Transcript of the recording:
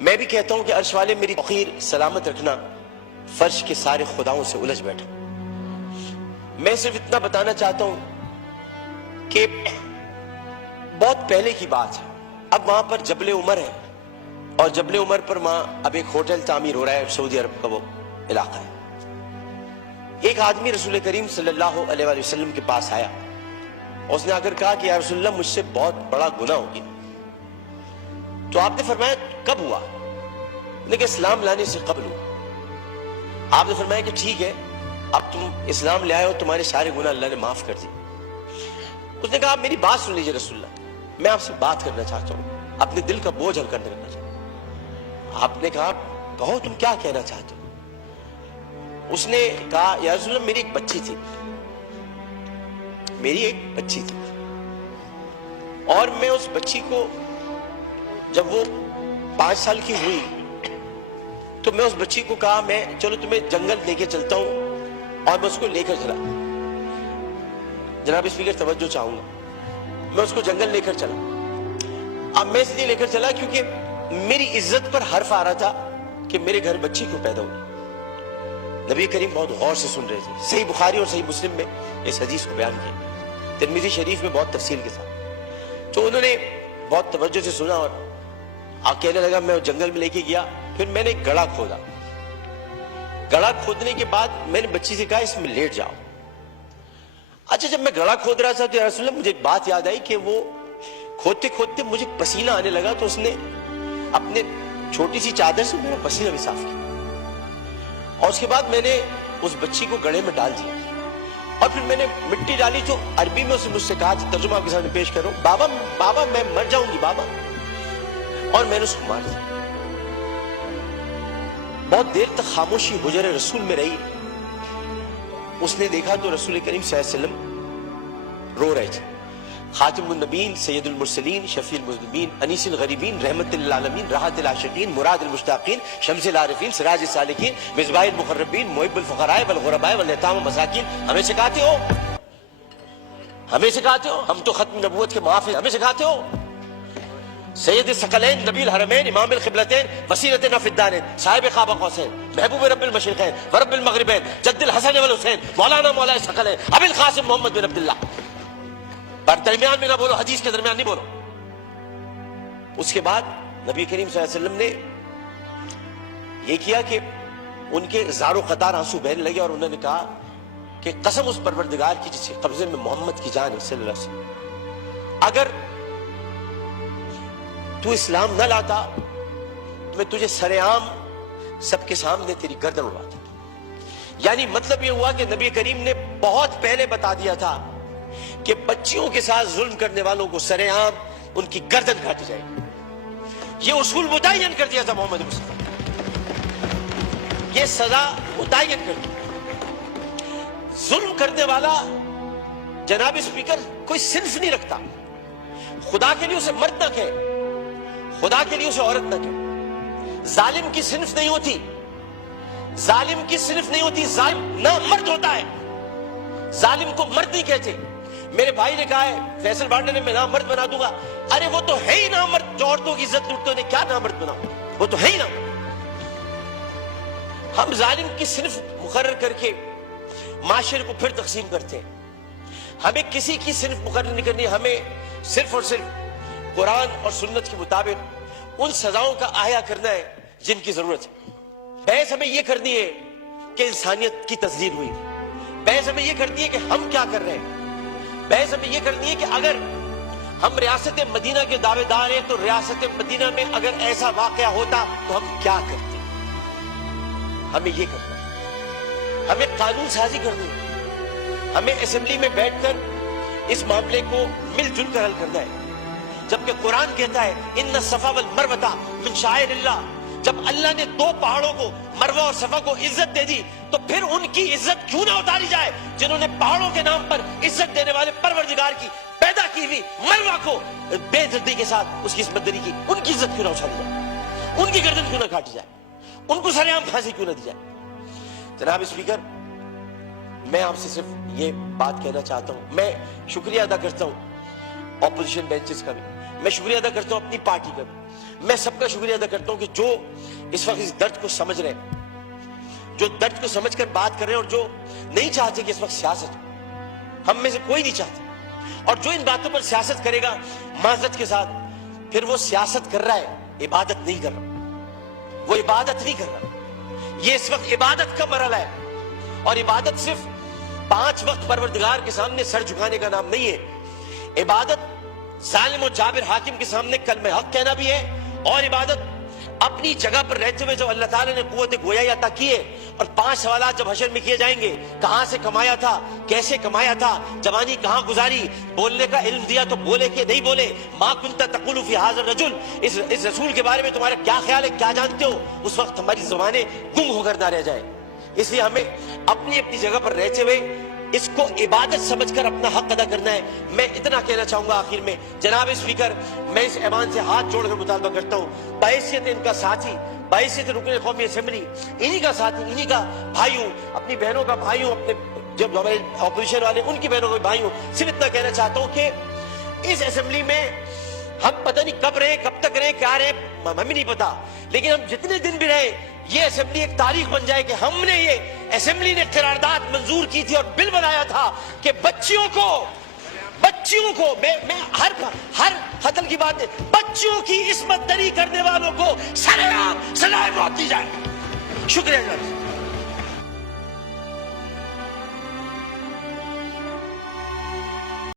میں بھی کہتا ہوں کہ عرش والے میری توقیر سلامت رکھنا، فرش کے سارے خداؤں سے الجھ بیٹھا۔ میں صرف اتنا بتانا چاہتا ہوں کہ بہت پہلے کی بات ہے، اب وہاں پر جبل عمر ہے، اور جبل عمر پر وہاں اب ایک ہوٹل تعمیر ہو رہا ہے، سعودی عرب کا وہ علاقہ ہے۔ ایک آدمی رسول کریم صلی اللہ علیہ وآلہ وسلم کے پاس آیا، اس نے آ کر کہا کہ یا رسول اللہ مجھ سے بہت بڑا گناہ ہو گیا۔ تو آپ نے فرمایا کب ہوا؟ لیکن اسلام لانے سے قبل ہوا۔ آپ نے فرمایا کہ ٹھیک ہے، اب تم اسلام لے آئے ہو، تمہارے سارے گناہ اللہ نے معاف کر دیے۔ اس نے کہا میری بات سن لیجئے رسول اللہ، میں آپ سے بات کرنا چاہتا ہوں، اپنے دل کا بوجھ ہلکا کرنا چاہتا ہوں۔ آپ نے کہا کہو تم کیا کہنا چاہتے ہو؟ اس نے کہا یا رسول اللہ میری ایک بچی تھی، میری ایک بچی تھی، اور میں اس بچی کو جب وہ 5 سال کی ہوئی تو میں اس بچی کو کہا میں چلو تمہیں جنگل لے کے چلتا ہوں، اور میں اس کو لے کر چلا۔ جناب اسپیکر توجہ چاہوں گا، میں اس کو جنگل لے کر چلا۔ اب میں اس لیے لے کر چلا کیونکہ میری عزت پر حرف آ رہا تھا کہ میرے گھر بچی کیوں پیدا ہوئی۔ نبی کریم بہت غور سے سن رہے تھے، صحیح بخاری اور صحیح مسلم میں اس حدیث کو بیان کیا، ترمذی شریف میں بہت تفصیل کے ساتھ۔ تو انہوں نے بہت توجہ سے سنا اور کہنے لگا میں جنگل میں لے کے گیا، پھر میں نے ایک گڑھا کھودا۔ گڑھا کھودنے کے بعد میں نے بچی سے کہا اس میں لیٹ جاؤ۔ اچھا جب میں گڑھا کھود رہا تھا تو یا رسول اللہ مجھے ایک بات یاد آئی کہ وہ کھودتے کھودتے مجھے پسینہ آنے لگا، تو اس نے اپنے چھوٹی سی چادر سے میرا پسینہ بھی صاف کیا، اور اس کے بعد میں نے اس بچی کو گڑھے میں ڈال دیا، اور پھر میں نے مٹی ڈالی جو عربی میں اسے مجھ سے کہا، ترجمہ آپ کے سامنے پیش کروں، بابا بابا میں مر جاؤں گی بابا، اور میں نے اس کو مار دیا۔ بہت دیر تک خاموشی حجر رسول میں رہی۔ اس نے دیکھا تو رسول کریم صلی اللہ علیہ وسلم رو رہے تھے۔ خاتم النبیین، سید المرسلین، شفیع المذنبین، انیس الغریبین، رحمت للعالمین، راحت العاشقین، مراد المشتاقین، شمس العارفین، سراج السالکین، مصباح المقربین، محب الفقراء والغرباء والیتام والمساکین، ہمیں سکھاتے ہو، ہمیں سکھاتے ہو، ہم تو ختم نبوت کے محافظ، ہمیں سکھاتے ہو۔ سید الثقلین، نبی الحرمین، امام القبلتین، وسیلتنا فی الدارین، صاحب قاب قوسین، محبوب رب المشرقین ورب المغربین، جد الحسن والحسین، مولانا مولا ثقلین، ابی القاسم محمد بن عبداللہ۔ پر درمیان میں نہ بولو، حدیث کے درمیان نہیں بولو۔ اس کے بعد نبی کریم صلی اللہ علیہ وسلم نے یہ کیا کہ ان کے زار و قطار آنسو بہنے لگے، اور انہوں نے کہا کہ قسم اس پروردگار کی جس کے قبضے میں محمد کی جان ہے صلی اللہ علیہ وسلم، اگر تو اسلام نہ لاتا تو میں تجھے سر عام سب کے سامنے تیری گردن اڑاتا۔ یعنی مطلب یہ ہوا کہ نبی کریم نے بہت پہلے بتا دیا تھا کہ بچیوں کے ساتھ ظلم کرنے والوں کو سر عام ان کی گردن کاٹی جائے گی۔ یہ اصول متعین کر دیا تھا محمد مصطفیٰ، یہ سزا متعین کر دی۔ ظلم کرنے والا جناب اسپیکر کوئی صنف نہیں رکھتا، خدا کے لیے اسے مرد نہ کہے، خدا کے لیے اسے عورت نہ کہے۔ ظالم کی صنف نہیں ہوتی، ظالم کی صنف نہیں ہوتی، ظالم نہ مرد ہوتا ہے، ظالم کو مرد نہیں کہتے۔ میرے بھائی نے کہا ہے فیصل بانڈے نے میں نامرد بنا دوں گا، ارے وہ تو ہے ہی نامرد، جو عورتوں کی عزت لوٹتے انہیں کیا نامرد بناؤ، وہ تو ہے ہی نامرد۔ ہم ظالم کی صنف مقرر کر کے معاشرے کو پھر تقسیم کرتے ہیں۔ ہمیں کسی کی صنف مقرر نہیں کرنی، ہمیں صرف اور صرف قرآن اور سنت کے مطابق ان سزاؤں کا احیا کرنا ہے جن کی ضرورت ہے۔ بحث ہمیں یہ کرنی ہے کہ انسانیت کی تذلیل ہوئی، بحث ہمیں یہ کرنی ہے کہ ہم کیا کر رہے ہیں، بحث ہمیں یہ کرنی ہے کہ اگر ہم ریاست مدینہ کے دعوے دار ہیں تو ریاست مدینہ میں اگر ایسا واقعہ ہوتا تو ہم کیا کرتے۔ ہمیں یہ کرنا ہے، ہمیں قانون سازی کرنی ہے، ہمیں اسمبلی میں بیٹھ کر اس معاملے کو مل جل کر حل کرنا ہے۔ جبکہ قرآن کہتا ہے ان الصفا والمروہ من شعائر اللہ، جب اللہ نے 2 پہاڑوں کو مروہ اور صفا کو عزت دے دی تو پھر ان کی عزت کیوں نہ اتاری جائے، جنہوں نے پہاڑوں کے نام پر عزت دینے والے پروردگار کی پیدا کی ہوئی مروہ کو بے عزتی کے ساتھ اس کی عصمت دری کی، ان کی عزت کیوں نہ اچھالی جائے، ان کی گردن کیوں نہ کاٹی جائے، ان کو سر عام پھانسی کیوں نہ دی جائے۔ جناب اسپیکر، میں آپ سے صرف یہ بات کہنا چاہتا ہوں، میں شکریہ ادا کرتا ہوں اپوزیشن بینچز کا بھی، میں شکریہ ادا کرتا ہوں اپنی پارٹی کا بھی، میں سب کا شکریہ ادا کرتا ہوں کہ جو اس وقت اس درد کو سمجھ رہے ہیں, جو درد کو سمجھ کر بات کر رہے ہیں, اور جو نہیں چاہتے کہ اس وقت سیاست ہو. ہم میں سے کوئی نہیں چاہتا, اور جو ان باتوں پر سیاست کرے گا معذرت کے ساتھ, پھر وہ سیاست کر رہا ہے, عبادت نہیں کر رہا. وہ عبادت نہیں کر رہا. یہ اس وقت عبادت کا مرحلہ ہے, اور عبادت صرف 5 وقت پروردگار کے سامنے سر جھکانے کا نام نہیں ہے. عبادت ظالم و جابر حاکم کے سامنے کلمہ حق کہنا بھی ہے, اور عبادت اپنی جگہ پر رہتے ہوئے جو اللہ تعالیٰ نے قوت گویائی عطا کی ہے, اور 5 سوالات جب حشر میں کیے جائیں گے, کہاں سے کمایا تھا, کیسے کمایا تھا, جوانی کہاں گزاری, بولنے کا علم دیا تو بولے کہ نہیں بولے, ما کنت تقول فی ھذا الرجل, اس رسول کے بارے میں تمہارا کیا خیال ہے, کیا جانتے ہو, اس وقت ہماری زبانیں گم ہو کر نہ رہ جائے. اس لیے ہمیں اپنی اپنی جگہ پر رہتے ہوئے اس کو عبادت سمجھ کر اپنا حق ادا کرنا ہے. میں اتنا کہنا چاہوں گا آخر میں, جناب اسپیکر, میں اس ایوان سے ہاتھ جوڑ کر مطالبہ کرتا ہوں, بحیثیت ان کا ساتھی, بحیثیت رکن قومی اسمبلی, انہی کا ساتھی, انہی کا بھائیوں, اپنی بہنوں کا بھائیوں, اپنے جب ہمارے اپوزیشن والے ان کی بہنوں کا بھائیوں, صرف اتنا کہنا چاہتا ہوں کہ اس اسمبلی میں ہم پتہ نہیں کب رہے, کب تک رہے, کیا رہے, ہمیں نہیں پتا, لیکن ہم جتنے دن بھی رہے, یہ اسمبلی ایک تاریخ بن جائے کہ ہم نے, یہ اسمبلی نے قرارداد منظور کی تھی اور بل بنایا تھا کہ بچیوں کو میں ہر قتل کی بات ہے, بچیوں کی عصمت دری کرنے والوں کو سزائے موت دی جائے. شکریہ جناب.